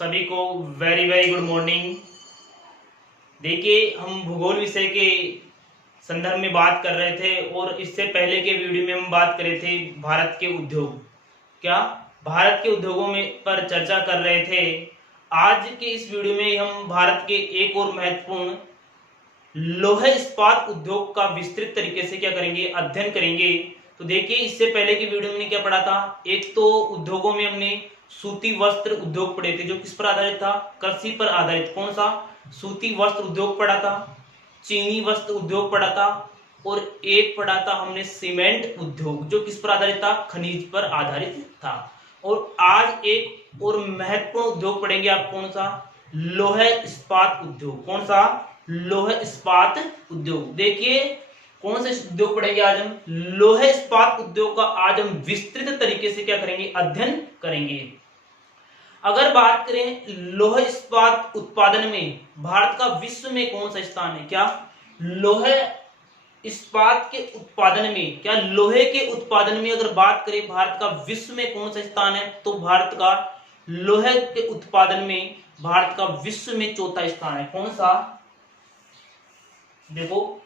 सभी को very very good morning. देखिए, हम भूगोल विषय के संदर्भ में बात कर रहे थे और इससे पहले के वीडियो में हम बात कर रहे थे भारत के उद्योग, भारत के उद्योगों में पर चर्चा कर रहे थे। आज के इस वीडियो में हम भारत के एक और महत्वपूर्ण लौह इस्पात उद्योग का विस्तृत तरीके से क्या करेंगे, अध्ययन करेंगे। तो देखिए, इससे पहले की वीडियो में क्या पढ़ा था। एक तो उद्योगों में हमने सूती वस्त्र उद्योग पढ़े थे, जो किस पर आधारित था, कृषि पर आधारित। कौन सा? सूती वस्त्र उद्योग पढ़ा था, चीनी वस्त्र उद्योग पढ़ा था, और एक पढ़ा था हमने सीमेंट उद्योग, जो किस पर आधारित था, खनिज पर आधारित था। और आज एक और महत्वपूर्ण उद्योग पढ़ेंगे आप। कौन सा? लौह इस्पात उद्योग। कौन सा? लौह इस्पात उद्योग। देखिए, कौन से उद्योग पढ़ेंगे आज हम? लौह इस्पात उद्योग का आज हम विस्तृत तरीके से क्या करेंगे, अध्ययन करेंगे। अगर बात करें लौह इस्पात उत्पादन में भारत का विश्व में कौन सा स्थान है? क्या लौह इस्पात के उत्पादन में, क्या लोहे के उत्पादन में अगर बात करें भारत का विश्व में कौन सा स्थान है, तो भारत का लोहे के उत्पादन में भारत का विश्व में चौथा स्थान है। कौन सा? देखो,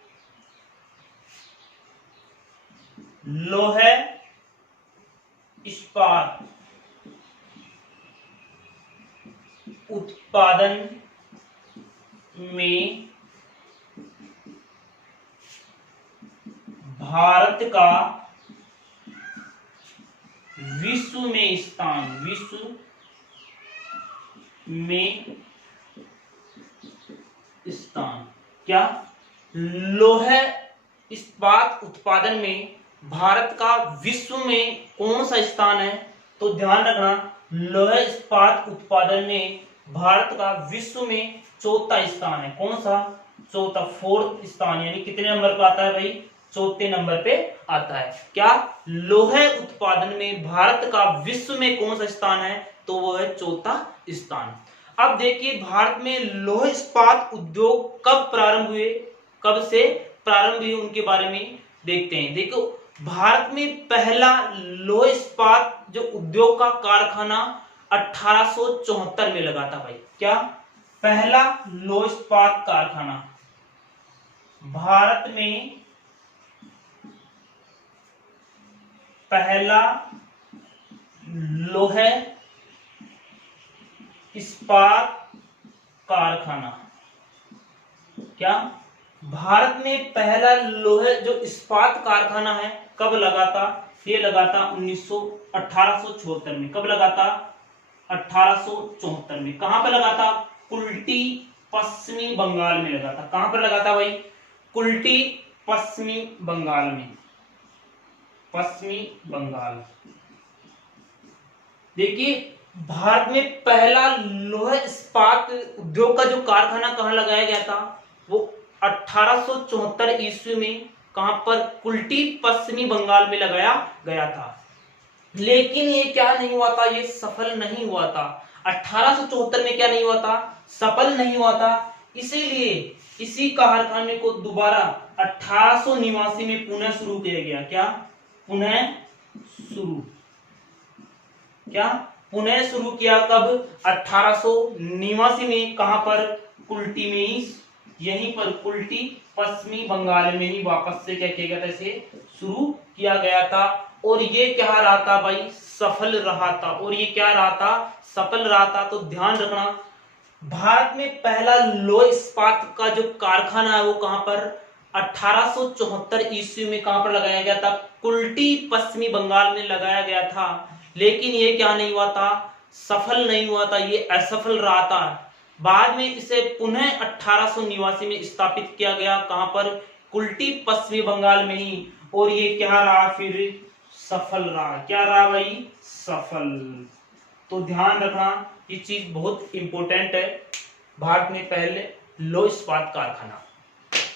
लौह इस्पात उत्पादन में भारत का विश्व में स्थान, विश्व में स्थान। क्या लौह इस्पात उत्पादन में भारत का विश्व में कौन सा स्थान है? तो ध्यान रखना, लौह इस्पात उत्पादन में भारत का विश्व में चौथा स्थान है। कौन सा? चौथा, फोर्थ स्थान। यानी कितने नंबर पे आता है भाई? चौथे नंबर पे आता है। क्या लौह उत्पादन में भारत का विश्व में कौन सा स्थान है? तो वो है चौथा स्थान। अब देखिए, भारत में लौह इस्पात उद्योग कब प्रारंभ हुए, कब से प्रारंभ हुए, उनके बारे में देखते हैं। देखो, भारत में पहला लौह इस्पात जो उद्योग का कारखाना 1874 में लगा था भाई। क्या? पहला लौह इस्पात कारखाना भारत में, पहला लौह इस्पात कारखाना, क्या भारत में पहला लौह जो इस्पात कारखाना है कब लगा था? ये लगा था 1874 में। कब लगा था? 1874 में। कहां पर लगा था? कुल्टी, पश्चिमी बंगाल में लगा था। कहां पर लगा था भाई? कुल्टी, पश्चिमी बंगाल में, पश्चिमी बंगाल। देखिए, भारत में पहला लौह इस्पात उद्योग का जो कारखाना कहां लगाया गया था, वो 1874 ईस्वी में कहां पर? कुल्टी, पश्चिमी बंगाल में लगाया गया था। लेकिन ये क्या नहीं हुआ था, ये सफल नहीं हुआ था। 1874 में क्या नहीं हुआ था? सफल नहीं हुआ था। इसीलिए इसी कारखाने को दोबारा 1889 में पुनः शुरू किया गया। क्या? पुनः शुरू। क्या? पुनः शुरू किया कब? 1889 में। कहां पर? कुल्टी में ही, यहीं पर कुल्टी, पश्चिमी बंगाल में ही वापस से क्या किया गया था, इसे शुरू किया गया था। और ये क्या रहा था भाई? सफल रहा था। और ये क्या रहा था? सफल रहा था। तो ध्यान रखना, भारत में पहला लौह इस्पात का जो कारखाना है वो कहां पर? 1874 ईस्वी में कहां पर लगाया गया था? कुल्टी, पश्चिमी बंगाल में लगाया गया था। लेकिन ये क्या नहीं हुआ था? सफल नहीं हुआ था, ये असफल रहा था। बाद में इसे पुनः 1889 में स्थापित किया गया। कहां पर? कुल्टी, पश्चिमी बंगाल में ही। और ये क्या रहा? फिर सफल रहा। क्या रहा भाई? सफल। तो ध्यान रखना, ये चीज बहुत इंपॉर्टेंट है। भारत में पहले लौह इस्पात कारखाना।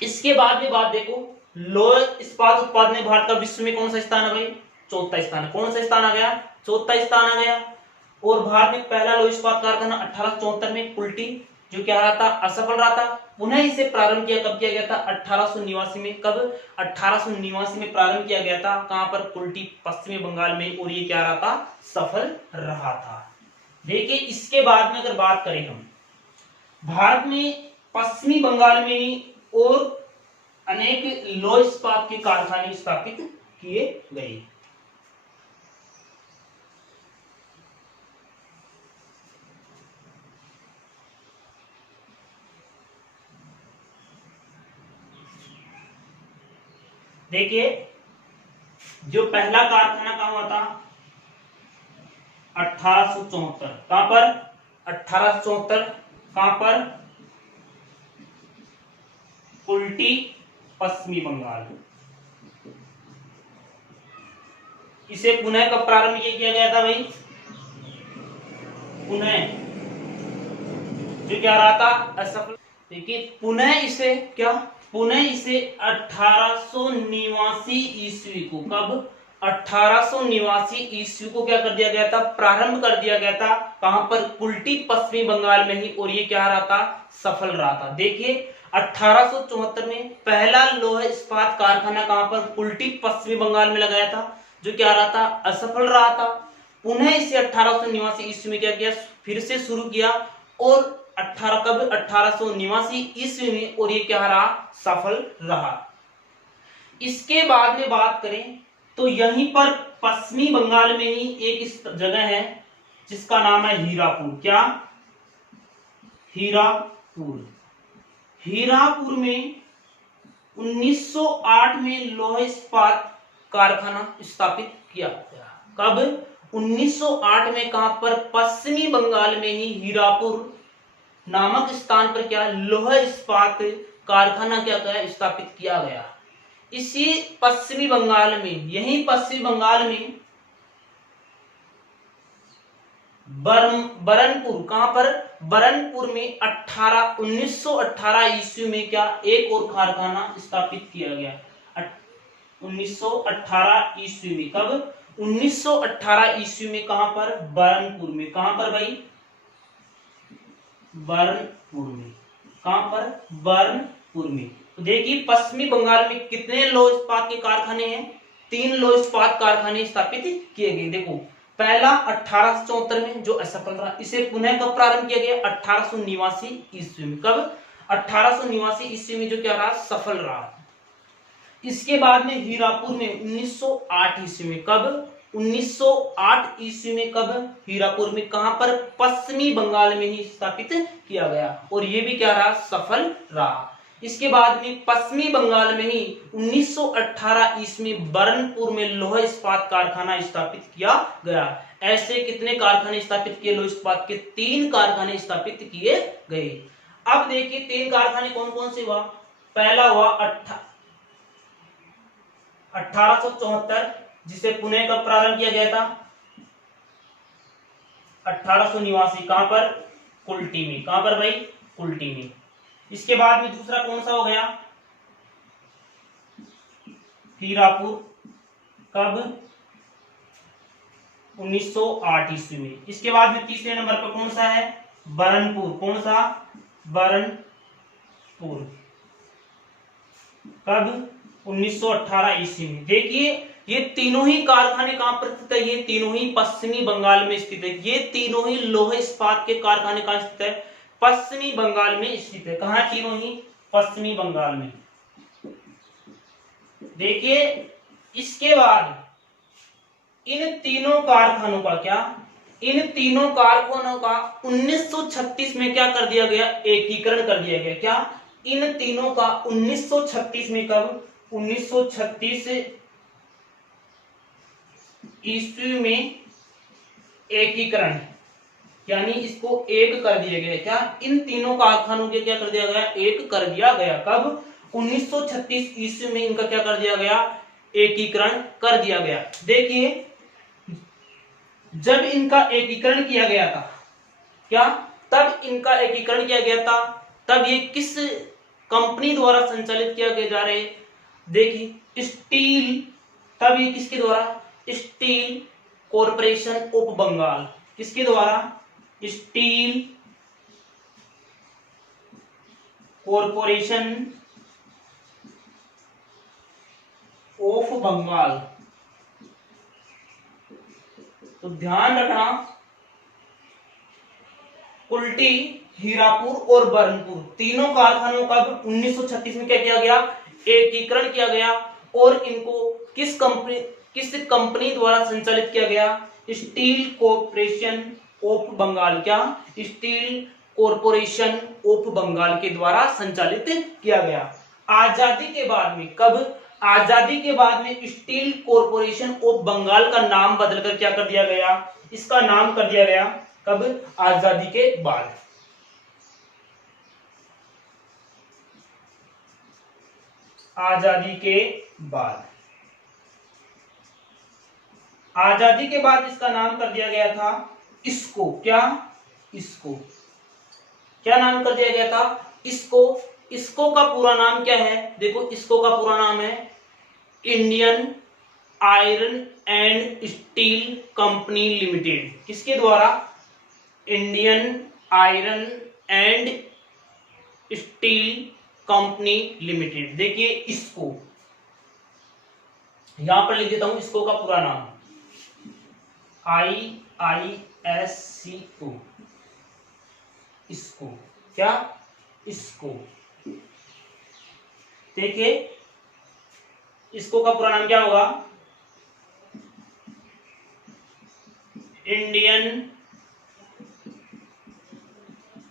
इसके बाद में बात देखो, लौह इस्पात उत्पादन में भारत का विश्व में कौन सा स्थान है भाई? चौथा स्थान है। कौन सा स्थान आ गया? चौथा स्थान आ गया। और भारत में पहला लौह इस्पात कारखाना 1874 में कुल्टी, जो क्या रहा था? असफल रहा था। पुनः इसे प्रारंभ किया, कब किया गया था? 1889 में। कब? 1889 में प्रारंभ किया गया था। कहां पर? कुल्टी, पश्चिमी बंगाल में। और ये क्या रहा था? सफल रहा था। देखिए इसके बाद में अगर बात करें हम, भारत में पश्चिमी बंगाल में ही और अनेक लौह इस्पात के कारखाने स्थापित किए गए। देखिए जो पहला कारखाना कहां हुआ था, 1874। कहां पर? 1874। कहां पर? कुल्टी, पश्चिमी बंगाल। इसे पुनः कब प्रारंभ किया गया था भाई? पुनः जो क्या रहा था, असफल। देखिए पुनः इसे क्या, पुनः इसे 1889 ईस्वी को, कब? 1889 ईस्वी को क्या कर दिया गया था, प्रारंभ कर दिया गया था। कहां पर? कुल्टी, पश्चिमी बंगाल में ही। और ये क्या रहा था, सफल रहा था। देखिए 1874 में पहला लौह इस्पात कारखाना कहां पर? कुल्टी, पश्चिमी बंगाल में लगाया था, जो क्या रहा था, असफल रहा था। पुनः इसे 1889 ईस्वी में क्या किया, फिर से शुरू किया, और 1889 ईस्वी में, और ये क्या रहा, सफल रहा। इसके बाद में बात करें तो यहीं पर पश्चिमी बंगाल में ही एक इस जगह है जिसका नाम है हीरापुर। क्या? हीरापुर। हीरापुर में 1908 में लौह इस्पात कारखाना स्थापित किया गया। कब? 1908 में। कहां पर? पश्चिमी बंगाल में ही हीरापुर नामक स्थान पर क्या, लौह इस्पात कारखाना क्या क्या स्थापित किया गया। इसी पश्चिमी बंगाल में, यही पश्चिमी बंगाल में बरनपुर, कहां पर? बरनपुर में 1918 ईस्वी में क्या, एक और कारखाना स्थापित किया गया। 1918 ईस्वी में। कब? 1918 ईस्वी में। कहां पर? बरनपुर में। कहां पर भाई? बरनपुर में। कहां पर? बरनपुर में। तो देखिए पश्चिमी बंगाल में कितने लौह इस्पात के कारखाने हैं? 3 लौह इस्पात कारखाने स्थापित किए गए। देखो पहला 1874 में जो असफल रहा, इसे पुनः कब प्रारंभ किया गया? 1889 ईस्वी में। कब? 1889 ईस्वी में, जो क्या रहा, सफल रहा। इसके बाद में हीरापुर में 1908 ईस्वी में। कब? 1908 ईस्वी में। कब? हीरापुर में। कहां पर? पश्चिमी बंगाल में ही स्थापित किया गया, और ये भी क्या रहा, सफल रहा। इसके बाद में पश्चिमी बंगाल में ही 1918 ईस्वी में बरनपुर में लौह इस्पात कारखाना स्थापित किया गया। ऐसे कितने कारखाने स्थापित किए लौह इस्पात के? 3 कारखाने स्थापित किए गए। अब देखिए 3 कारखाने कौन कौन से हुआ। पहला हुआ 1874, जिसे पुणे का प्रारंभ किया गया था। 1889। कहां पर? कुल्टी में। कहां पर भाई? कुल्टी में। इसके बाद में दूसरा कौन सा हो गया? हीरापुर। कब? 1908 ईस्वी में। इसके बाद में तीसरे नंबर पर कौन सा है? बरनपुर। कौन सा? बरनपुर। कब? 1918 ईस्वी में। देखिए ये तीनों ही कारखाने कहां पर स्थित है? ये तीनों ही पश्चिमी बंगाल में स्थित है। ये तीनों ही लौह इस्पात के कारखाने कहां स्थित है? पश्चिमी बंगाल में स्थित है। कहां? तीनों ही पश्चिमी बंगाल में। देखिए इसके बाद इन तीनों कारखानों का क्या, इन तीनों कारखानों का 1936 में क्या कर दिया गया? एकीकरण कर दिया गया। क्या? इन तीनों का 1936 में। कब? 1936 ईस्वी में एकीकरण, यानी इसको एक कर दिया गया। क्या? इन तीनों कारखानों के क्या कर दिया गया? एक कर दिया गया। कब? 1936 ईस्वी में इनका क्या कर दिया गया? एकीकरण कर दिया गया। देखिए जब इनका एकीकरण किया गया था, क्या तब इनका एकीकरण किया गया था, तब ये किस कंपनी द्वारा संचालित किया गया जा रहे? देखिए स्टील, तब ये किसके द्वारा? Steel corporation of Bengal. किसके द्वारा? Steel corporation of Bengal. तो ध्यान रखना कुल्टी, हीरापुर और बरनपुर तीनों कारखानों का 1936 में क्या किया गया, एकीकरण किया गया और इनको किस कंपनी द्वारा संचालित किया गया, स्टील कॉर्पोरेशन ऑफ बंगाल, क्या स्टील कॉर्पोरेशन ऑफ बंगाल के द्वारा संचालित किया गया। आजादी के बाद में, कब, आजादी के बाद में स्टील कॉर्पोरेशन ऑफ बंगाल का नाम बदलकर क्या कर दिया गया, इसका नाम कर दिया गया, कब, आजादी के बाद। आजादी के बाद, आजादी के बाद इसका नाम कर दिया गया था इसको, क्या, इसको क्या नाम कर दिया गया था, इसको। इसको का पूरा नाम क्या है, देखो इसको का पूरा नाम है Indian iron and steel company limited. किसके द्वारा, Indian iron and steel company limited. देखिए इसको यहां पर लिख देता हूं, इसको का पूरा नाम IISCO, इसको, क्या, इसको। देखिए इसको का पूरा नाम क्या होगा, Indian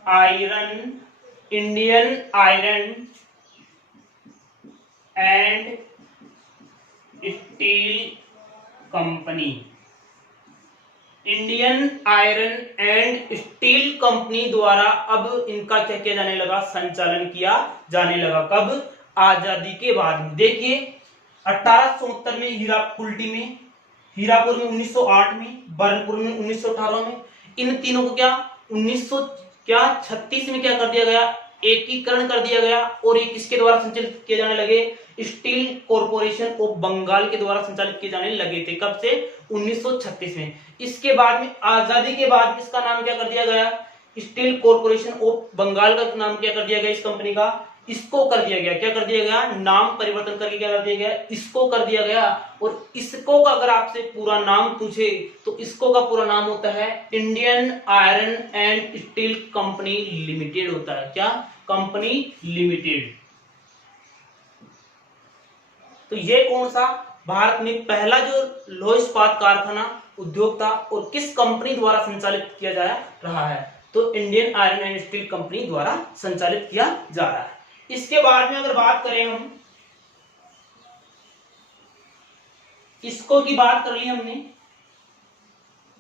iron and steel company. Indian iron and steel company द्वारा अब इनका क्या किया जाने लगा, संचालन किया जाने लगा। कब, आजादी के बाद में। देखिए 1870 में कुल्टी में, हीरापुर में 1908 में, बरनपुर में 1918 में, इन तीनों को क्या 1936 में क्या कर दिया गया, एकीकरण कर दिया गया और ये किसके द्वारा संचालित किए जाने लगे, स्टील कॉर्पोरेशन ऑफ बंगाल के द्वारा संचालित किए जाने लगे थे। कब से, 1936 में। इसके बाद में आजादी के बाद इसका नाम क्या कर दिया गया, स्टील कॉर्पोरेशन ऑफ बंगाल का नाम क्या कर दिया गया, इस कंपनी का इसको कर दिया गया। क्या कर दिया गया, नाम परिवर्तन करके क्या कर दिया गया, इसको कर दिया गया। और इसको का अगर आपसे पूरा नाम पूछे तो इसको का पूरा नाम होता है Indian iron and steel company limited होता है। क्या, कंपनी लिमिटेड। तो ये कौन सा भारत में पहला जो लौह इस्पात कारखाना उद्योग था और किस कंपनी द्वारा संचालित किया जा रहा है, तो Indian iron and steel company द्वारा संचालित किया जा रहा है। इसके बाद में अगर बात करें हम, इसको की बात कर ली हमने।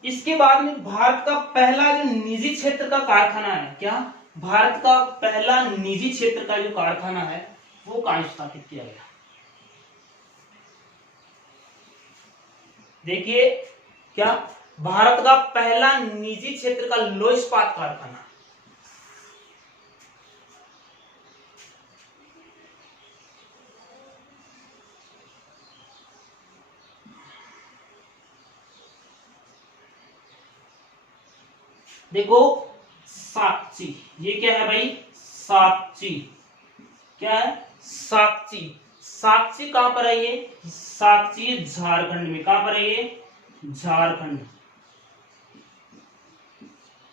इसके बाद में भारत का पहला जो निजी क्षेत्र का कारखाना है, क्या, भारत का पहला निजी क्षेत्र का जो कारखाना है वो कहां स्थापित किया गया। देखिए क्या, भारत का पहला निजी क्षेत्र का लौह इस्पात कारखाना देखो साक्षी। ये क्या है भाई, साक्षी। क्या है, साक्षी। साक्षी कहां पर है, ये साक्षी झारखंड में। कहां पर है ये, झारखंड।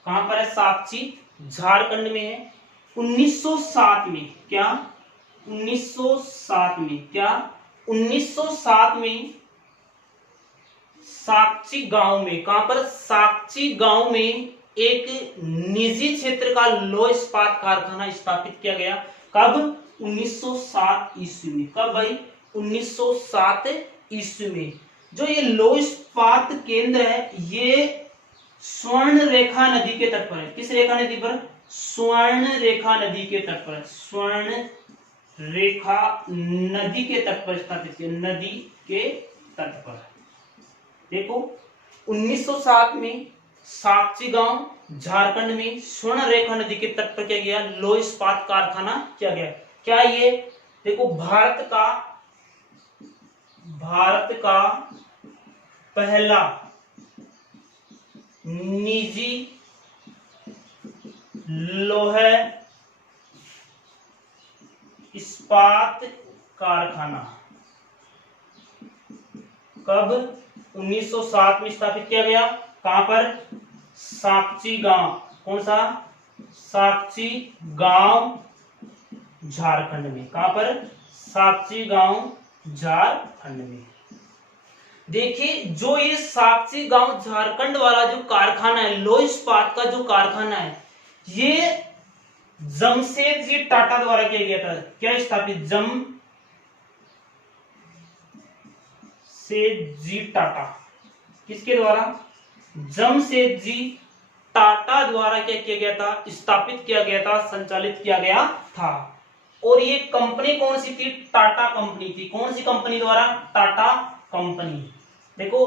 कहां पर है, साक्षी झारखंड में है। 1907 में, क्या 1907 में, क्या 1907 में साक्षी गांव में, कहां पर, साक्षी गांव में एक निजी क्षेत्र का लौह इस्पात कारखाना स्थापित किया गया। कब, 1907 ईस्वी में। कब भाई, 1907 ईस्वी में। जो ये लौह इस्पात केंद्र है ये स्वर्ण रेखा नदी के तट पर है। किस रेखा नदी पर, स्वर्ण रेखा नदी के तट पर है। स्वर्ण रेखा नदी के तट पर स्थापित है, नदी के तट पर। देखो 1907 में साक्षी गांव झारखंड में स्वर्ण रेखा नदी के तट पर क्या गया, लौह इस्पात कारखाना किया गया। क्या ये, देखो भारत का पहला निजी लौह इस्पात कारखाना कब, 1907 में स्थापित किया गया। कहां पर, साक्षी गांव। कौन सा, साक्षी गांव झारखंड में। कहां पर? साक्षी गांव झारखंड में। देखिए जो ये साक्षी गांव झारखंड वाला जो कारखाना है, लौह इस्पात का जो कारखाना है, ये जमशेदजी टाटा द्वारा किया गया था। क्या स्थापित? जमशेदजी टाटा। किसके द्वारा? जमशेदजी टाटा द्वारा क्या किया गया था? स्थापित किया गया था, संचालित किया गया था। और ये कंपनी कौन सी थी? टाटा कंपनी थी। कौन सी कंपनी द्वारा? टाटा कंपनी। देखो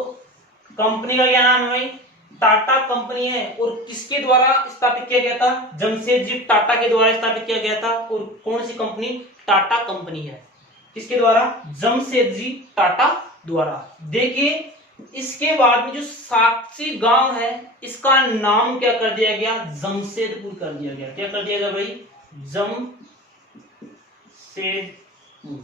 कंपनी का क्या नाम है भाई? टाटा कंपनी है। और किसके द्वारा स्थापित किया गया था? जमशेदजी टाटा के द्वारा स्थापित किया गया था। और कौन सी कंपनी? टाटा कंपनी है। किसके द्वारा? जमशेदजी टाटा द्वारा। देखिए इसके बाद में जो साक्षी गांव है, इसका नाम क्या कर दिया गया? जमशेदपुर कर दिया गया। क्या कर दिया गया भाई? जमशेदपुर।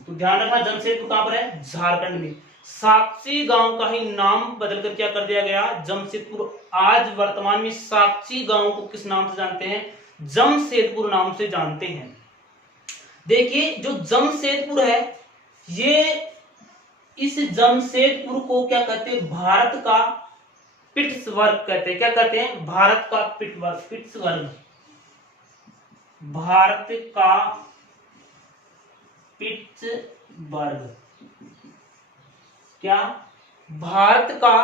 तो ध्यान रखना जमशेदपुर कहां पर है? झारखंड में। साक्षी गांव का ही नाम बदलकर क्या कर दिया गया? जमशेदपुर। आज वर्तमान में साक्षी गांव को किस नाम से जानते हैं? जमशेदपुर नाम से जानते हैं। देखिए जो जमशेदपुर है, ये इस जमशेदपुर को क्या कहते हैं? भारत का पिट्सबर्ग कहते हैं। क्या कहते हैं? भारत का पिट्सबर्ग। भारत का पिट्सबर्ग। क्या? भारत का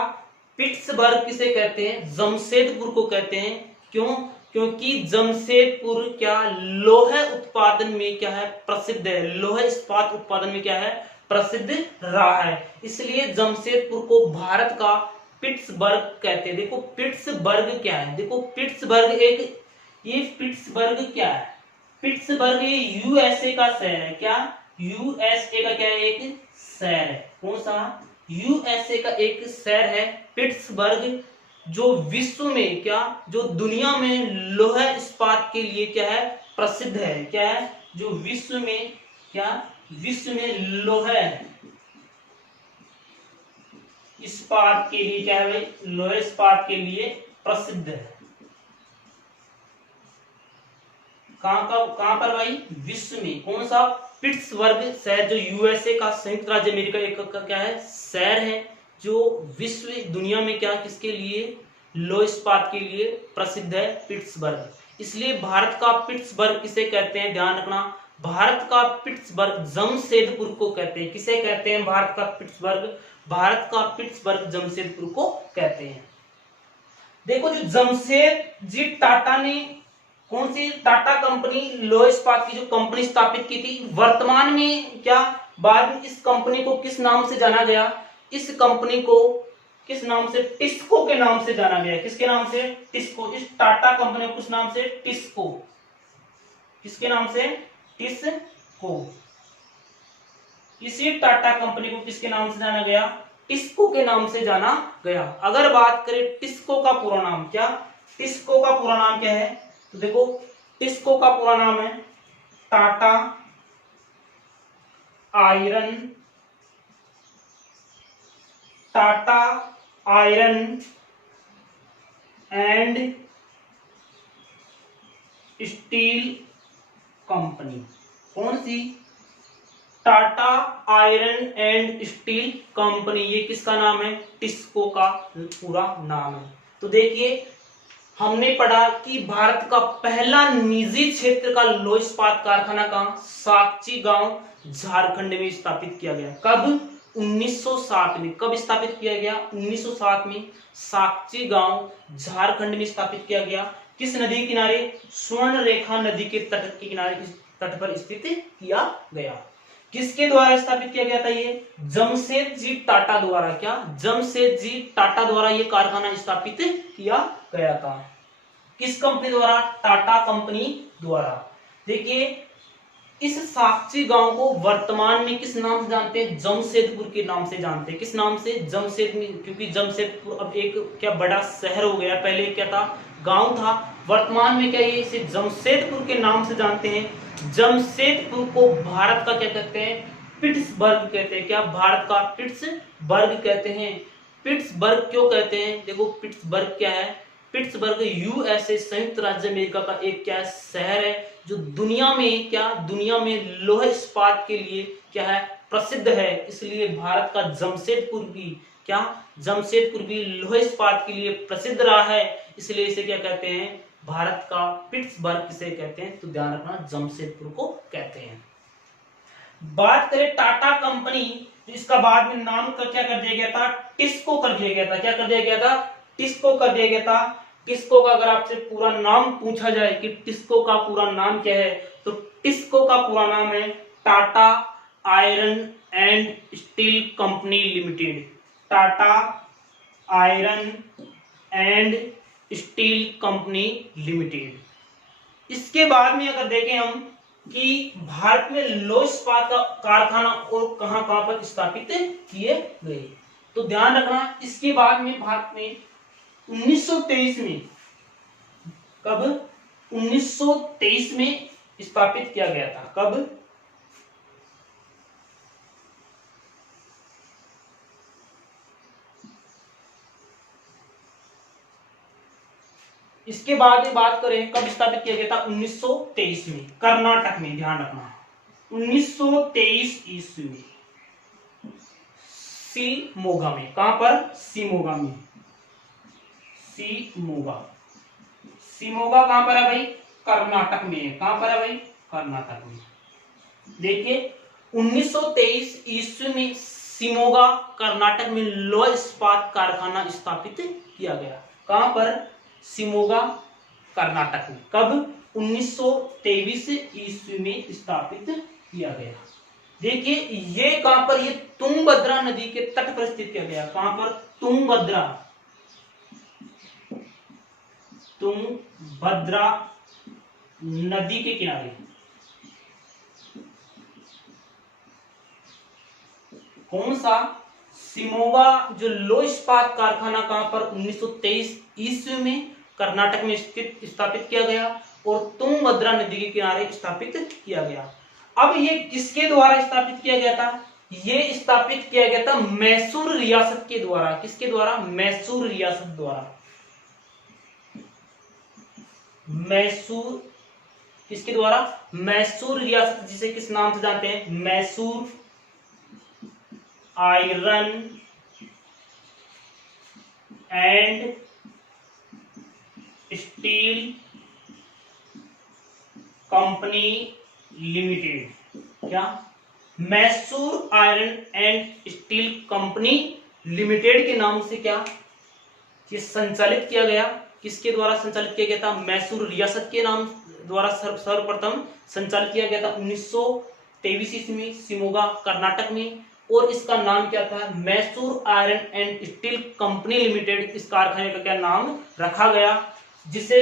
पिट्सबर्ग किसे कहते हैं? जमशेदपुर को कहते हैं। क्यों? क्योंकि जमशेदपुर क्या लौह उत्पादन में क्या है? प्रसिद्ध है। लौह इस्पात उत्पादन में क्या है? प्रसिद्ध रहा है। इसलिए जमशेदपुर को भारत का पिट्सबर्ग कहते हैं। देखो पिट्सबर्ग क्या है? देखो पिट्सबर्ग ये पिट्सबर्ग क्या है? पिट्सबर्ग ये यूएसए का शहर है। क्या? यूएसए का क्या है? एक शहर है। कौन सा? यूएसए का एक शहर है पिट्सबर्ग, जो विश्व में क्या, जो दुनिया में लौह इस्पात के लिए क्या है? प्रसिद्ध है। क्या है? जो विश्व में क्या? विश्व में लौह इस्पात के लिए क्या है भाई? लौह इस्पात के लिए प्रसिद्ध है। कहां पर भाई? विश्व में। कौन सा? पिट्सबर्ग शहर, जो यूएसए का, संयुक्त राज्य अमेरिका एक का क्या है? शहर है, जो विश्व दुनिया में क्या, किसके लिए? लौह इस्पात के लिए प्रसिद्ध है पिट्सबर्ग। इसलिए भारत का पिट्सबर्ग किसे कहते हैं? ध्यान रखना, भारत का पिट्सबर्ग जमशेदपुर को कहते हैं। किसे कहते हैं? भारत का पिट्सबर्ग। भारत का पिट्सबर्ग जमशेदपुर को कहते हैं। देखो जो जमशेदजी टाटा ने कौन सी? टाटा कंपनी लौह इस्पात की जो कंपनी स्थापित की थी, वर्तमान में क्या, बाद में इस कंपनी को किस नाम से जाना गया? इस कंपनी को किस नाम से? टिस्को के नाम से जाना गया। किसके नाम से? टिस्को। इस टाटा कंपनी को किस नाम से? टिस्को। किसके नाम से? टिस्को। इसी टाटा कंपनी को किसके नाम से जाना गया? टिस्को के नाम से जाना गया। अगर बात करें टिस्को का पूरा नाम, क्या टिस्को का पूरा नाम क्या है? तो देखो टिस्को का पूरा नाम है Tata iron and steel company. कौन सी? Tata iron and steel company. ये किसका नाम है? टिस्को का पूरा नाम है। तो देखिए हमने पढ़ा कि भारत का पहला निजी क्षेत्र का लौह इस्पात कारखाना कहां? साक्षी गांव झारखंड में स्थापित किया गया। कब? 1907 में। कब स्थापित किया गया? 1907 में साक्षी गांव झारखंड में स्थापित किया गया। किस नदी किनारे? स्वर्ण रेखा नदी के तट के किनारे, तट पर स्थित किया गया। किसके द्वारा स्थापित किया गया था? ये जमशेदजी टाटा द्वारा। क्या? जमशेदजी टाटा द्वारा ये कारखाना स्थापित किया गया था। किस कंपनी द्वारा? टाटा कंपनी द्वारा। देखिए इस साक्षी गांव को वर्तमान में किस नाम से जानते हैं? जमशेदपुर के नाम से जानते हैं। किस नाम से? जमशेदपुर। क्योंकि जमशेदपुर अब एक क्या बड़ा शहर हो गया, पहले क्या था? गांव था। वर्तमान में क्या ये इसे जमशेदपुर के नाम से जानते हैं। जमशेदपुर को भारत का क्या कहते हैं? पिट्सबर्ग कहते हैं। क्या? भारत का पिट्सबर्ग कहते हैं। पिट्सबर्ग क्यों कहते हैं? देखो पिट्सबर्ग क्या है? पिट्सबर्ग यूएसए संयुक्त राज्य अमेरिका का एक क्या शहर है जो दुनिया में लौह इस्पात के लिए क्या है, प्रसिद्ध है। इसलिए भारत का जमशेदपुर भी लौह इस्पात के लिए प्रसिद्ध रहा है। इसलिए इसे क्या कहते हैं, भारत का पिट्सबर्ग किसे कहते हैं, तो ध्यान रखना जमशेदपुर को कहते हैं। बात करें टाटा कंपनी, तो इसका बाद में नाम का क्या कर दिया गया था, टिस्को कर दिया गया था। क्या कर दिया गया था, टिस्को कर दिया गया था। टिस्को का अगर आपसे पूरा नाम पूछा जाए कि टिस्को का पूरा नाम क्या है, तो टिस्को का पूरा नाम है Tata iron and steel company limited. Tata iron and steel company limited. इसके बाद में अगर देखें हम कि भारत में लौह इस्पात का कारखाना और कहां कहां पर स्थापित किए गए, तो ध्यान रखना इसके बाद में भारत में 1923 में, कब, 1923 में स्थापित किया गया था। कब, इसके बाद में बात करें कब स्थापित किया गया था, 1923 में कर्नाटक में। ध्यान रखना 1923 ईस्वी में शिमोगा में। कहां पर, शिमोगा में। शिमोगा कहां पर है भाई, कर्नाटक में है। कहां पर है भाई, कर्नाटक में। देखिए 1923 ईस्वी में शिमोगा कर्नाटक में लौह इस्पात कारखाना स्थापित किया गया। कहां पर, शिमोगा कर्नाटक में। कब, 1923 ईस्वी में स्थापित किया गया। देखिए ये कहां पर, ये तुंगभद्रा नदी के तट पर स्थित किया गया। कहां पर, तुंगभद्रा नदी के किनारे। कौन सा, शिमोगा जो लौह इस्पात कारखाना कहां पर, 1923 ईस्वी में कर्नाटक में स्थित स्थापित किया गया और तुंगभद्रा नदी के किनारे स्थापित किया गया। अब ये किसके द्वारा स्थापित किया गया था, ये स्थापित किया गया था मैसूर रियासत के द्वारा। किसके द्वारा, मैसूर रियासत द्वारा। मैसूर, किसके द्वारा, मैसूर रियासत, जिसे किस नाम से जानते हैं, Mysore iron and steel company limited. क्या, Mysore iron and steel company limited के नाम से क्या, ये संचालित किया गया। किसके द्वारा संचालित किया गया था, मैसूर रियासत के नाम द्वारा सर्वप्रथम संचालित किया गया था 1923 ईस्वी में शिमोगा कर्नाटक में। और इसका नाम क्या था, Mysore iron and steel company limited. इस कारखाने का क्या नाम रखा गया, जिसे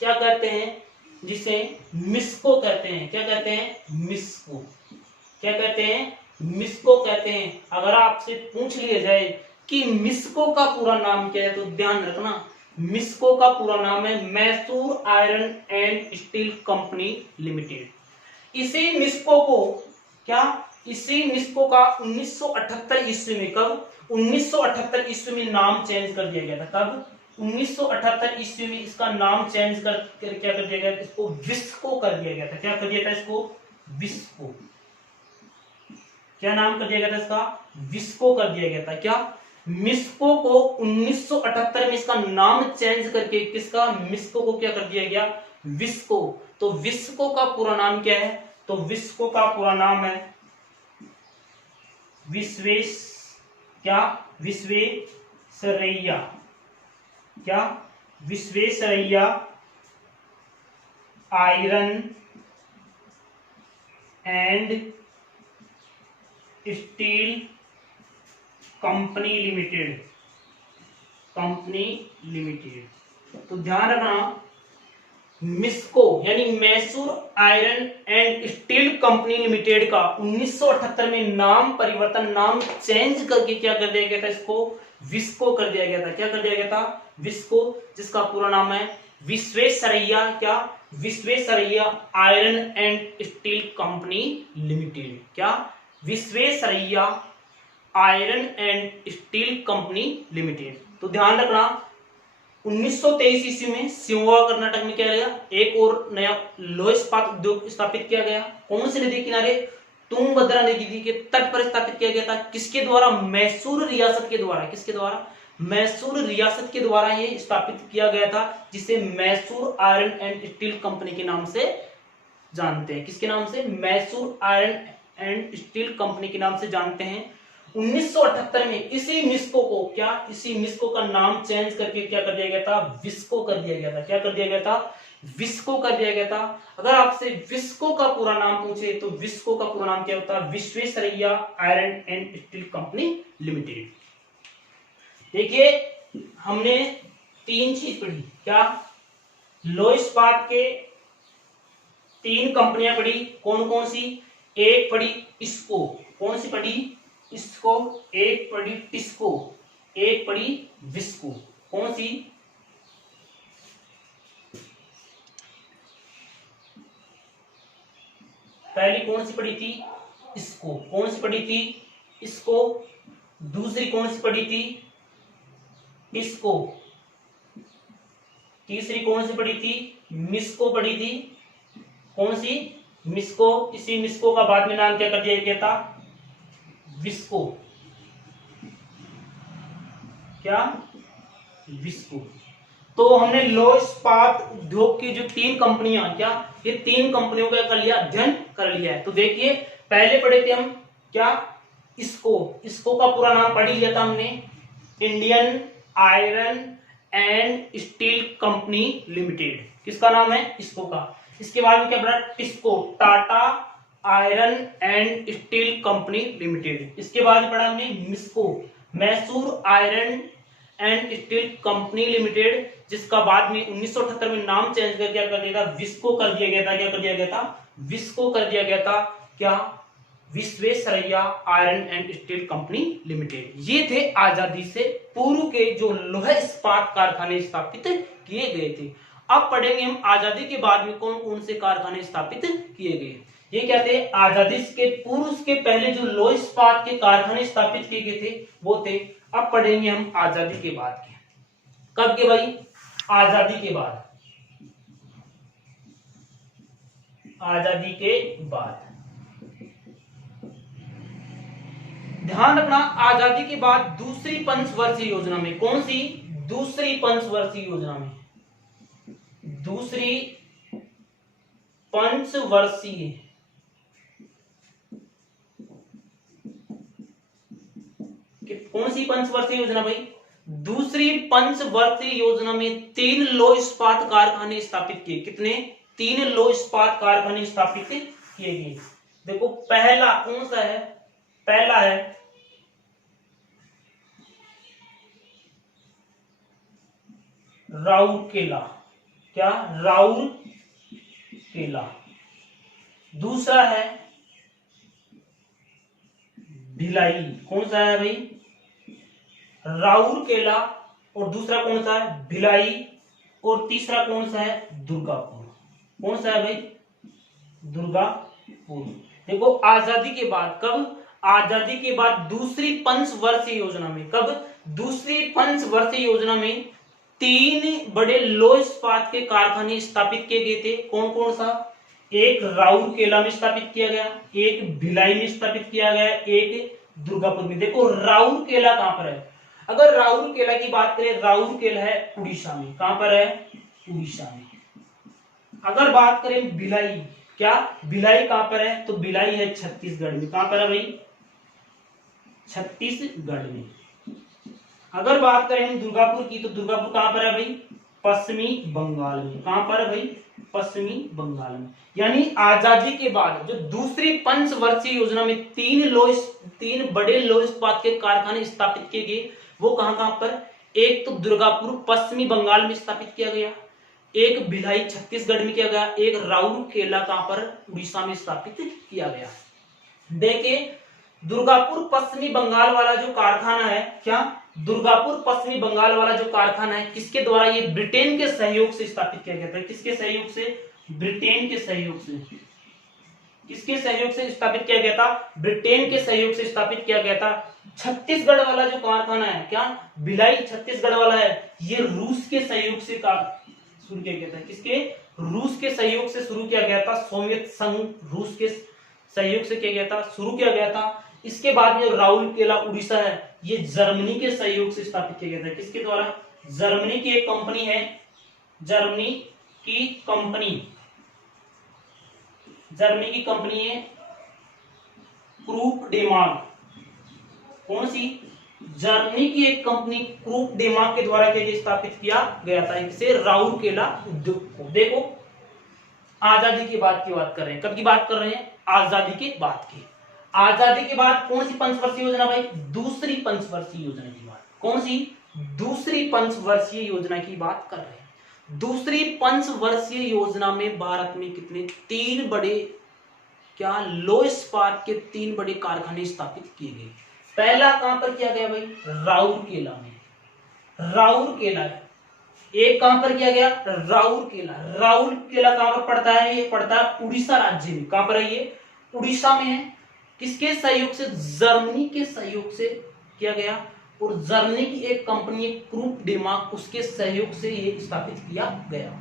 क्या कहते हैं, जिसे मिस्को कहते हैं। क्या कहते हैं, मिस्को। क्या कहते हैं, मिस्को कहते हैं। अगर आपसे पूछ लिया जाए कि मिस्को का पूरा नाम क्या है, तो ध्यान रखना मिस्को का पूरा नाम है Mysore iron and steel company limited. इसी मिस्को को क्या, इसी मिस्को का 1978 ईस्वी में, कब, 1978 ईस्वी में नाम चेंज कर दिया गया था। कब, 1978 ईस्वी में इसका नाम चेंज कर क्या कर दिया गया, इसको विस्को कर दिया गया था। क्या कर दिया था इसको, विस्को। क्या नाम कर दिया गया था इसका, विस्को कर दिया गया था। क्या, मिस्को को 1978 में इसका नाम चेंज करके किसका, मिस्को को क्या कर दिया गया, विस्को। तो विस्को का पूरा नाम क्या है, तो विस्को का पूरा नाम है विश्वेश्वरैया। क्या, Visvesvaraya iron and steel company limited. तो ध्यान रखना मिस्को यानी Mysore iron and steel company limited का 1978 में नाम परिवर्तन, नाम चेंज करके क्या कर दिया गया था, इसको विस्को कर दिया गया था। क्या कर दिया गया था, विस्को, जिसका पूरा नाम है विश्वेश्वरैया। क्या, Visvesvaraya iron and steel company limited. क्या, Visvesvaraya iron and steel company limited. तो ध्यान रखना 1923 ईस्वी में शिवमोगा कर्नाटक में क्या गया, एक और नया लोह इस्पात उद्योग स्थापित किया गया। कौन सी नदी किनारे, तुंगभद्रा नदी के तट पर स्थापित किया गया था। किसके द्वारा, मैसूर रियासत के द्वारा। किसके द्वारा, मैसूर रियासत के द्वारा ये स्थापित किया गया था, जिसे Mysore iron and steel company के नाम से जानते हैं। किसके नाम से, Mysore iron and steel company के नाम से जानते हैं। 1978 में इसी मिस्को को इसी मिस्को का नाम चेंज करके क्या कर दिया गया था, विस्को कर दिया गया था। क्या कर दिया गया था, विस्को कर दिया गया था। अगर आपसे विस्को का पूरा नाम पूछे तो विस्को का पूरा नाम क्या होता है, Visvesvaraya iron and steel company limited. देखिए हमने 3 चीज पढ़ी, क्या, लोह इस्पात के 3 कंपनियां पढ़ी। कौन कौन सी, एक पढ़ी इसको, कौन सी पढ़ी, इसको, एक पढ़ी टिस्को, एक पढ़ी विस्को। कौन सी, पहली कौन सी पढ़ी थी, इसको। कौन सी पढ़ी थी, इसको। दूसरी कौन सी पढ़ी थी, टिस्को। तीसरी कौन सी पढ़ी थी, मिस्को पढ़ी थी। कौन सी, मिस्को। इसी मिस्को का बाद में नाम क्या कर दिया गया था, विस्को। क्या, विस्को। तो हमने लोह इस्पात उद्योग की जो 3 कंपनियां, क्या, ये 3 कंपनियों का कर लिया, अध्ययन कर लिया है। तो देखिए पहले पढ़े थे हम, क्या, इसको का पूरा नाम पढ़ लिया था हमने, Indian iron and steel company limited. किसका नाम है, इसको का। इसके बाद में क्या पढ़ा, TISCO, Tata iron and steel company limited. इसके बाद पढ़ा हमने MISCO, Mysore iron and steel company limited, जिसका बाद में 1978 में नाम चेंज कर दिया कर दिया था, विस्को कर दिया गया था। क्या कर दिया गया था, विस्को कर दिया गया था। क्या, Visvesvaraya iron and steel company limited. ये थे आजादी से पूर्व के जो लोह इस्पात कारखाने स्थापित किए गए थे। अब पढ़ेंगे हम आजादी के बाद में कौन कौन से कारखाने स्थापित किए गए। ये क्या थे, आजादी के पूर्व के पहले जो लोह इस्पात के कारखाने स्थापित किए गए थे वो थे। अब पढ़ेंगे हम आजादी के बाद के। कब के भाई, आजादी के बाद। आजादी के बाद ध्यान रखना, आजादी के बाद दूसरी पंचवर्षीय योजना में, कौन सी, दूसरी पंचवर्षीय योजना में, दूसरी पंचवर्षीय, कौन सी पंचवर्षीय योजना भाई, दूसरी पंचवर्षीय योजना में 3 लोह इस्पात कारखाने स्थापित किए। कितने, 3 लोह इस्पात कारखाने स्थापित किए गए। देखो पहला कौन सा है, पहला है राउरकेला। क्या, राउरकेला। दूसरा है भिलाई। कौन सा है भाई, राउरकेला, और दूसरा कौन सा है, भिलाई, और तीसरा कौन सा है, दुर्गापुर। कौन सा है भाई, दुर्गापुर। देखो आजादी के बाद, कब, आजादी के बाद दूसरी पंचवर्षीय योजना में, कब, दूसरी पंचवर्षीय योजना में 3 बड़े लोह इस्पात के कारखाने स्थापित किए गए थे। कौन कौन सा, एक राउरकेला में स्थापित किया गया, एक भिलाई में स्थापित किया गया, एक दुर्गापुर में। देखो राउरकेला कहां पर है, अगर राउरकेला की बात करें, राउरकेला है उड़ीसा में। कहां पर है, उड़ीसा में। अगर बात करें भिलाई, क्या, भिलाई कहां पर है, तो भिलाई है छत्तीसगढ़ में। कहां पर है भाई, छत्तीसगढ़ में। अगर बात करें हम दुर्गापुर की, तो दुर्गापुर कहां पर है भाई, पश्चिमी बंगाल में। कहां पर है भाई, पश्चिमी बंगाल में। यानी आजादी के बाद जो दूसरी पंचवर्षीय योजना में 3 बड़े लोह इस्पात के कारखाने स्थापित किए गए, वो कहां कहां पर, एक तो दुर्गापुर पश्चिमी बंगाल में स्थापित किया गया, एक भिलाई छत्तीसगढ़ में किया गया, एक राउरकेला कहां पर, उड़ीसा में स्थापित किया गया। देखिए दुर्गापुर पश्चिमी बंगाल वाला जो कारखाना है, क्या, दुर्गापुर पश्चिमी बंगाल वाला जो कारखाना है, किसके द्वारा, ये ब्रिटेन के सहयोग से स्थापित किया गया था। किसके सहयोग से, ब्रिटेन के सहयोग से। किसके सहयोग से स्थापित किया गया था? ब्रिटेन के सहयोग से स्थापित किया गया था। छत्तीसगढ़ वाला जो कारखाना है, क्या भिलाई छत्तीसगढ़ वाला है, ये रूस के सहयोग से शुरू किया गया था। किसके? रूस के सहयोग से शुरू किया गया था। सोवियत संघ रूस के सहयोग से किया गया था, शुरू किया गया था। इसके बाद में राउरकेला उड़ीसा है, ये जर्मनी के सहयोग से स्थापित किया गया था। किसके द्वारा? जर्मनी की एक कंपनी है, जर्मनी की कंपनी है क्रूप डेमाग। कौन सी? जर्मनी की एक कंपनी क्रूप डेमाग के द्वारा स्थापित किया गया था, इसे राउरकेला उद्योग को। देखो, आजादी के बाद की बात कर रहे हैं। कब की बात कर रहे हैं? आजादी के बाद की। आजादी के बाद कौन सी पंचवर्षीय योजना भाई? दूसरी पंचवर्षीय योजना की बात। कौन सी? दूसरी पंचवर्षीय योजना की बात कर रहे हैं। दूसरी पंचवर्षीय योजना में भारत में कितने? 3 बड़े, क्या लो इस्पात के 3 बड़े कारखाने स्थापित किए गए। पहला कहां पर किया गया भाई? राउरकेला में। राउरकेला एक कहां पर किया गया? राउरकेला। राउरकेला कहां पर पड़ता है? ये पड़ता है उड़ीसा राज्य में। कहां पर है ये? उड़ीसा में है। किसके सहयोग से? जर्मनी के सहयोग से किया गया। और जर्मनी की एक कंपनी है क्रूप डेमाग, उसके सहयोग से ये स्थापित किया गया।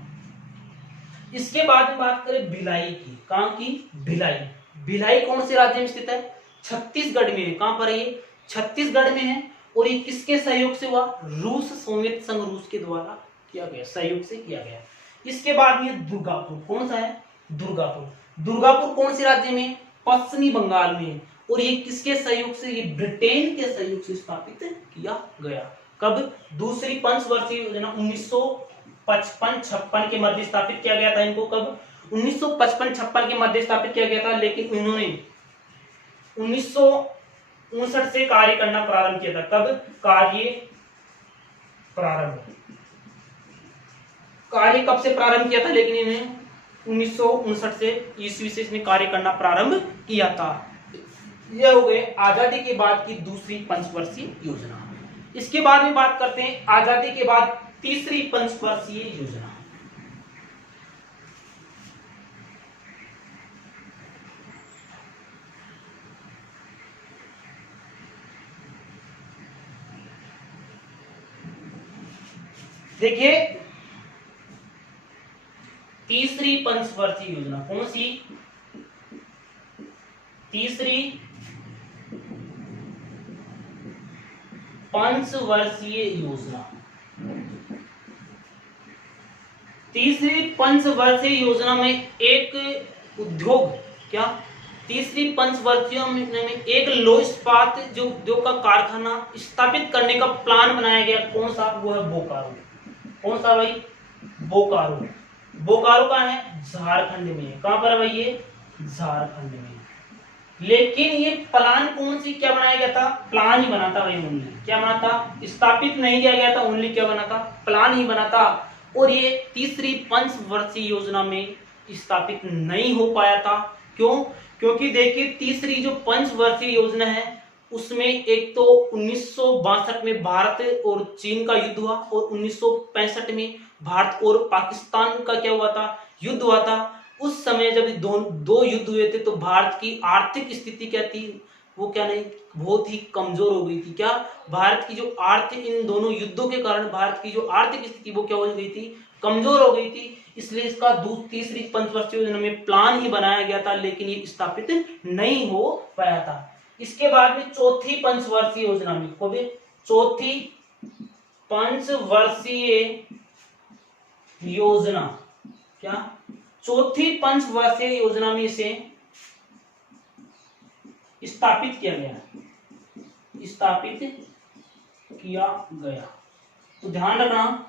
इसके बाद में बात करें भिलाई की। कहां की? भिलाई। भिलाई कौन से राज्य में स्थित है? छत्तीसगढ़ में है। कहां पर है ये? छत्तीसगढ़ में है। और ये किसके सहयोग से हुआ? रूस, सोवियत संघ रूस के द्वारा किया गया, सहयोग से किया गया। इसके बाद में दुर्गापुर। कौन सा है? दुर्गापुर। दुर्गापुर कौन से राज्य में? पश्चिमी बंगाल में। और ये किसके सहयोग से? ये ब्रिटेन के सहयोग से स्थापित किया गया। कब? दूसरी पंचवर्षीय योजना 1955-56 के मध्य स्थापित किया गया था इनको। कब? 1955-56 के मध्य स्थापित किया गया था। लेकिन उन्होंने 1959 से कार्य करना प्रारंभ किया था। कब? कार्य कब से प्रारंभ किया था? लेकिन इन्हें 1959 से ईस्वी से इसने कार्य करना प्रारंभ किया था। यह हो गए आजादी के बाद की दूसरी पंचवर्षीय योजना। इसके बाद में बात करते हैं आजादी के बाद तीसरी पंचवर्षीय योजना। देखिए, तीसरी पंचवर्षीय योजना कौन सी? तीसरी पंचवर्षीय योजना। तीसरी पंचवर्षीय योजना में एक उद्योग, क्या? तीसरी पंचवर्षीय में एक लो इस्पात जो उद्योग का कारखाना स्थापित करने का प्लान बनाया गया। कौन सा? वो है बोकारो। कौन सा भाई? बोकारो। बोकारो कहाँ है? झारखंड में है। कहां पर है भाई ये? झारखंड में। लेकिन ये प्लान कौन सी क्या बनाया गया था? प्लान ही बना था भाई, ओनली। क्या बना था? स्थापित नहीं किया गया था, ओनली क्या बना था? प्लान ही बना था। और ये तीसरी पंचवर्षीय योजना में स्थापित नहीं हो पाया था। क्यों? क्योंकि देखिए, तीसरी जो पंचवर्षीय योजना है उसमें एक तो 1962 में भारत और चीन का युद्ध हुआ, और 1965 में भारत और पाकिस्तान का क्या हुआ था? युद्ध हुआ था। उस समय जब दो युद्ध हुए थे तो भारत की आर्थिक स्थिति क्या थी? वो क्या नहीं, बहुत ही कमजोर हो गई थी। क्या? भारत की जो आर्थिक, इन दोनों युद्धों के कारण भारत की जो आर्थिक स्थिति वो क्या हो गई थी? कमजोर हो गई थी। इसलिए इसका तीसरी पंचवर्षीय योजना में प्लान ही बनाया गया था, लेकिन ये स्थापित नहीं हो पाया था। इसके बाद में चौथी पंचवर्षीय योजना में, को भी चौथी पंचवर्षीय योजना, क्या? चौथी पंचवर्षीय योजना में इसे स्थापित किया गया। तो ध्यान रखना,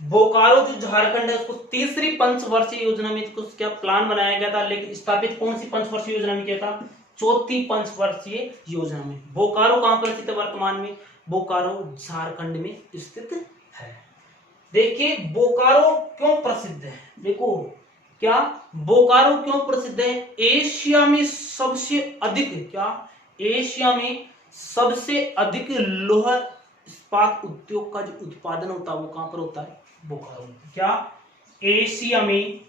बोकारो जो झारखंड है उसको तीसरी पंचवर्षीय योजना में क्या प्लान बनाया गया था, लेकिन स्थापित कौन सी पंचवर्षीय योजना में किया था? चौथी पंचवर्षीय योजना में। बोकारो कहां पर स्थित है वर्तमान में? बोकारो झारखंड में स्थित है। देखिए, बोकारो क्यों प्रसिद्ध है? देखो, क्या बोकारो क्यों प्रसिद्ध है? एशिया में सबसे अधिक, क्या? एशिया में सबसे अधिक लोहा इस्पात उद्योग का जो उत्पादन होता है वो कहां पर होता है? बोकारो। क्या? एशिया में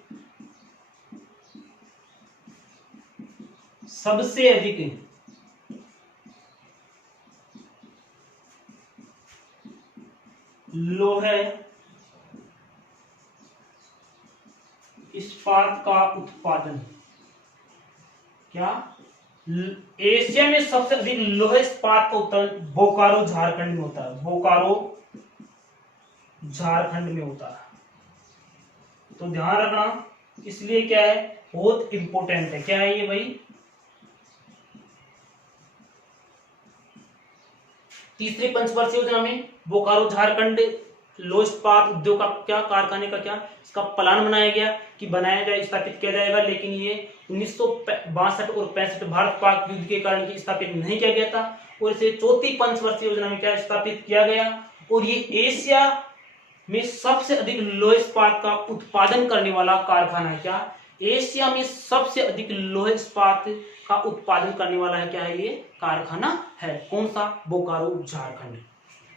सबसे अधिक लोहे इस्पात का उत्पादन, क्या एशिया में सबसे अधिक लोहे इस्पात का उत्पादन बोकारो झारखंड में होता है, बोकारो झारखंड में होता है। तो ध्यान रखना, इसलिए क्या है, बहुत इंपॉर्टेंट है। क्या है ये भाई, तीसरी पंचवर्षीय योजना में बोकारो झारखंड लोह इस्पात उद्योग का क्या, कारखाने का क्या इसका प्लान बनाया गया कि बनाया जाए, स्थापित किया जाएगा, लेकिन ये 1962 और 65 भारत पाक युद्ध के कारण स्थापित नहीं किया गया था। और इसे चौथी पंचवर्षीय योजना में क्या स्थापित किया गया, और ये एशिया में सबसे अधिक लोह इस्पात का उत्पादन करने वाला कारखाना है। क्या एशिया में सबसे अधिक लोह इस्पात का उत्पादन करने वाला है, क्या है ये कारखाना है, कौन सा, बोकारो झारखंड।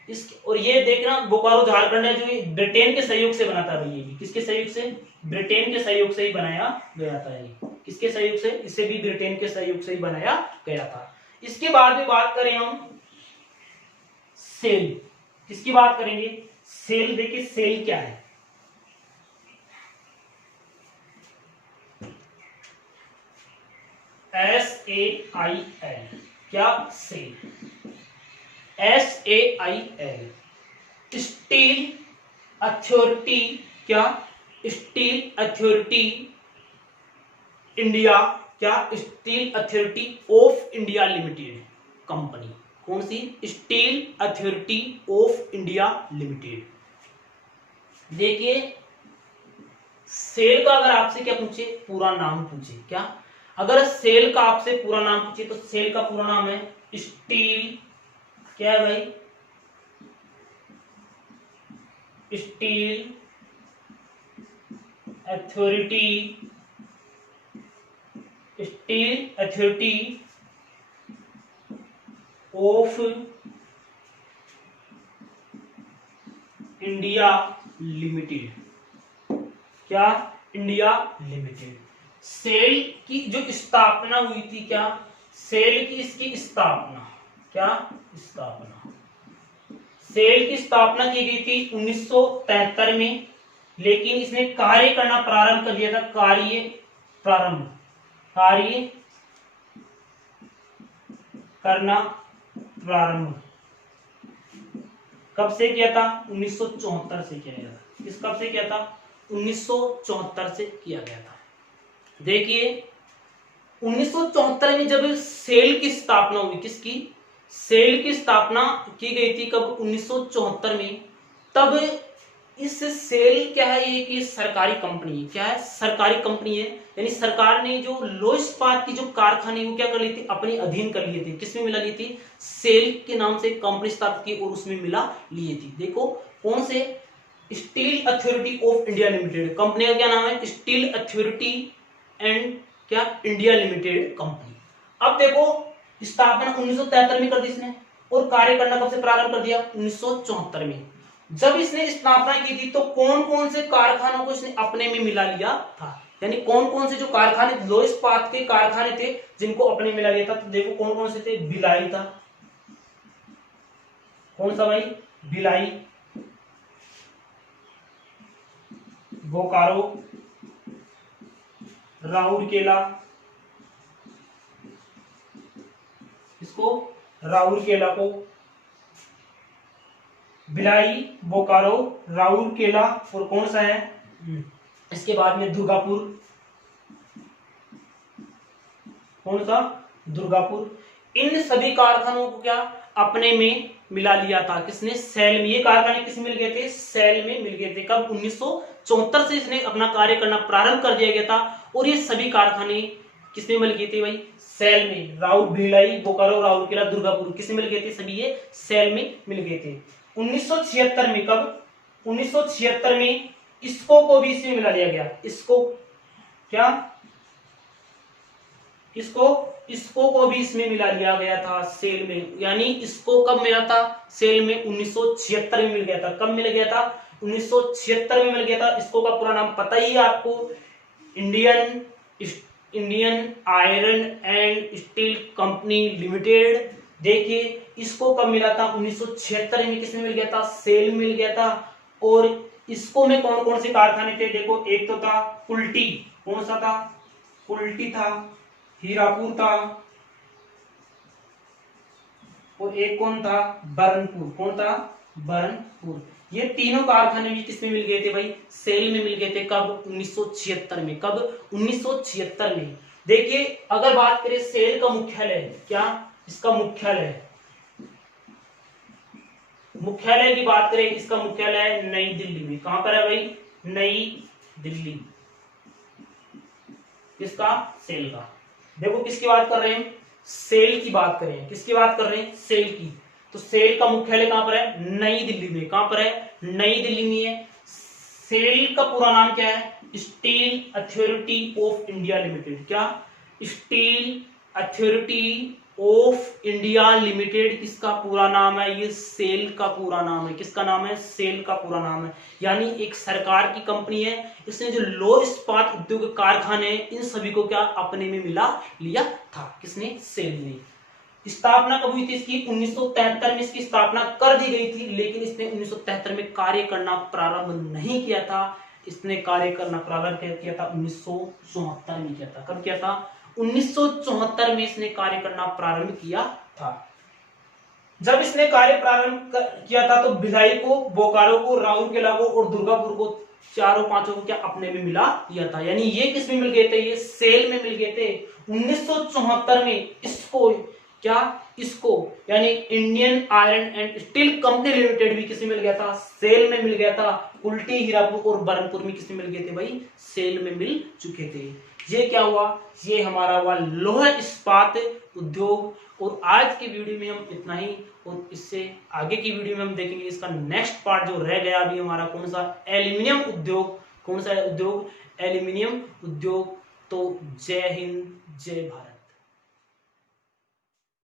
इसके और ये देखना, बोकारो झारखंड है जो ब्रिटेन के सहयोग से बना था। ये भी किसके सहयोग से, ब्रिटेन के सहयोग से ही बनाया गया था। ये किसके सहयोग से, इसे भी ब्रिटेन के सहयोग से ही बनाया गया था। इसके बाद में बात करें हम सेल, किसकी बात करेंगे, सेल। देखिए सेल क्या है, SAIL, क्या सेल, SAIL स्टील अथॉरिटी, क्या स्टील अथॉरिटी इंडिया, क्या steel authority of India limited company, कौन सी, steel authority of India limited. देखिए सेल का अगर आपसे क्या पूछे, पूरा नाम पूछे, क्या अगर सेल का आपसे पूरा नाम पूछे तो सेल का पूरा नाम है स्टील, क्या है भाई, steel authority, steel authority of India limited, क्या इंडिया लिमिटेड। सेल की जो स्थापना हुई थी, क्या सेल की इसकी स्थापना, क्या स्थापना, सेल की स्थापना की गई थी 1973 में, लेकिन इसने कार्य करना प्रारंभ कर दिया था, कार्य करना प्रारंभ कब से किया था, 1974 से किया गया था। किस कब से किया था, 1974 से किया गया था। देखिए 1974 में जब सेल की स्थापना हुई, किसकी, सेल की स्थापना की गई थी कब, 1974 में। तब इस सेल क्या है, ये कि सरकारी कंपनी है, क्या है, सरकारी कंपनी है, यानी सरकार ने जो लोह इस्पात की जो कारखाने वो क्या कर ली थी, अपने अधीन कर लिए थे। किसमें मिला ली थी, सेल के नाम से कंपनी स्थापित की और उसमें मिला लिए थी। देखो कौन से, steel authority of India limited, company का क्या नाम है, स्टील अथॉरिटी एंड क्या इंडिया लिमिटेड कंपनी। अब देखो स्थापना 1973 में कर दी इसने, और कार्य करना कब से प्रारंभ कर दिया, 1974 में। जब इसने स्थापना की थी तो कौन कौन से कारखानों को इसने अपने में मिला लिया था, यानी कौन कौन से जो कारखाने लोह इस्पात के कारखाने थे जिनको अपने मिला लिया था। तो देखो कौन कौन से थे, भिलाई था, कौन सा भाई, भिलाई, बोकारो, राउरकेला, इसको राउरकेला को, भिलाई, बोकारो, राउरकेला, और कौन सा है, इसके बाद में दुर्गापुर, कौन सा, दुर्गापुर। इन सभी कारखानों को क्या अपने में मिला लिया था, किसने, सेल में। ये कारखाने किस मिल गए थे, सेल में मिल गए थे। कब, 1974 से इसने अपना कार्य करना प्रारंभ कर दिया गया था, और ये सभी कारखाने किसमें मिल गए थे भाई, सेल में। भिलाई, बोकारो, राउरकेला, दुर्गापुर किसमें मिल गए थे, सभी ये सेल में मिल गए थे। 1976 में, कब, 1976 में इसको को भी इसमें मिला लिया गया, इसको, क्या, इसको को भी इसमें मिला लिया गया था सेल में। यानी इसको कब मिला था, सेल में 1976 में मिल गया था। कब मिल गया था, 1976 में मिल गया था। इसको का पूरा नाम पता ही है आपको, Indian Indian iron and steel company limited. देखिए इसको कब मिला था, 1976 में। किसमें मिल गया था, सेल में मिल गया था। और इसको में कौन कौन से कारखाने थे, देखो एक तो था कुल्टी, कौन सा था, कुल्टी था, हीरापुर था, और एक कौन था, बरनपुर। कौन था, बरनपुर। ये तीनों कारखाने भी किसमें मिल गए थे भाई, सेल में मिल गए थे। कब, 1976 में। कब, 1976 में। देखिए अगर बात करें सेल का मुख्यालय, क्या इसका मुख्यालय, मुख्यालय की बात करें, इसका मुख्यालय है नई दिल्ली में। कहां पर है भाई, नई दिल्ली। किसका, सेल का। देखो किसकी बात कर रहे हैं, सेल की बात कर रहे हैं। किसकी बात कर रहे हैं, सेल की। तो सेल का मुख्यालय कहां पर है, नई दिल्ली में। कहां पर है, नई दिल्ली में है। सेल का पूरा नाम क्या है, steel authority of India limited. क्या, steel authority of India limited किसका पूरा नाम है, ये सेल का पूरा नाम है। किसका नाम है, सेल का पूरा नाम है। यानी एक सरकार की कंपनी है, इसने जो लौह इस्पात उद्योग कारखाने इन सभी को क्या अपने में मिला लिया था। किसने, सेल ने। स्थापना कब हुई थी इसकी, 1973 में इसकी स्थापना कर दी गई थी, लेकिन इसने 1973 में कार्य करना प्रारंभ नहीं किया था। इसने कार्य करना प्रारंभ किया था 1974 में किया था। कब किया था, 1974 में इसने कार्य करना प्रारंभ किया था। जब इसने कार्य प्रारंभ किया था तो भिलाई को, बोकारो को, राउरकेला को और दुर्गापुर को, चारों पांचों को क्या अपने में मिला लिया था। यानी ये किस में मिल गए थे, ये सेल में मिल गए थे। 1974 में इसको क्या, इसको यानी Indian iron and steel company limited भी किसमें मिल गया था, सेल में मिल गया था। कुल्टी, हीरापुर और बरनपुर में किसमें मिल गए थे भाई, सेल में मिल चुके थे। ये क्या हुआ, ये हमारा हुआ लौह इस्पात उद्योग। और आज की वीडियो में हम इतना ही, और इससे आगे की वीडियो में हम देखेंगे इसका नेक्स्ट पार्ट जो रह गया अभी हमारा, कौन सा, एल्यूमिनियम उद्योग। कौन सा उद्योग, एल्यूमिनियम उद्योग। तो जय हिंद, जय भारत।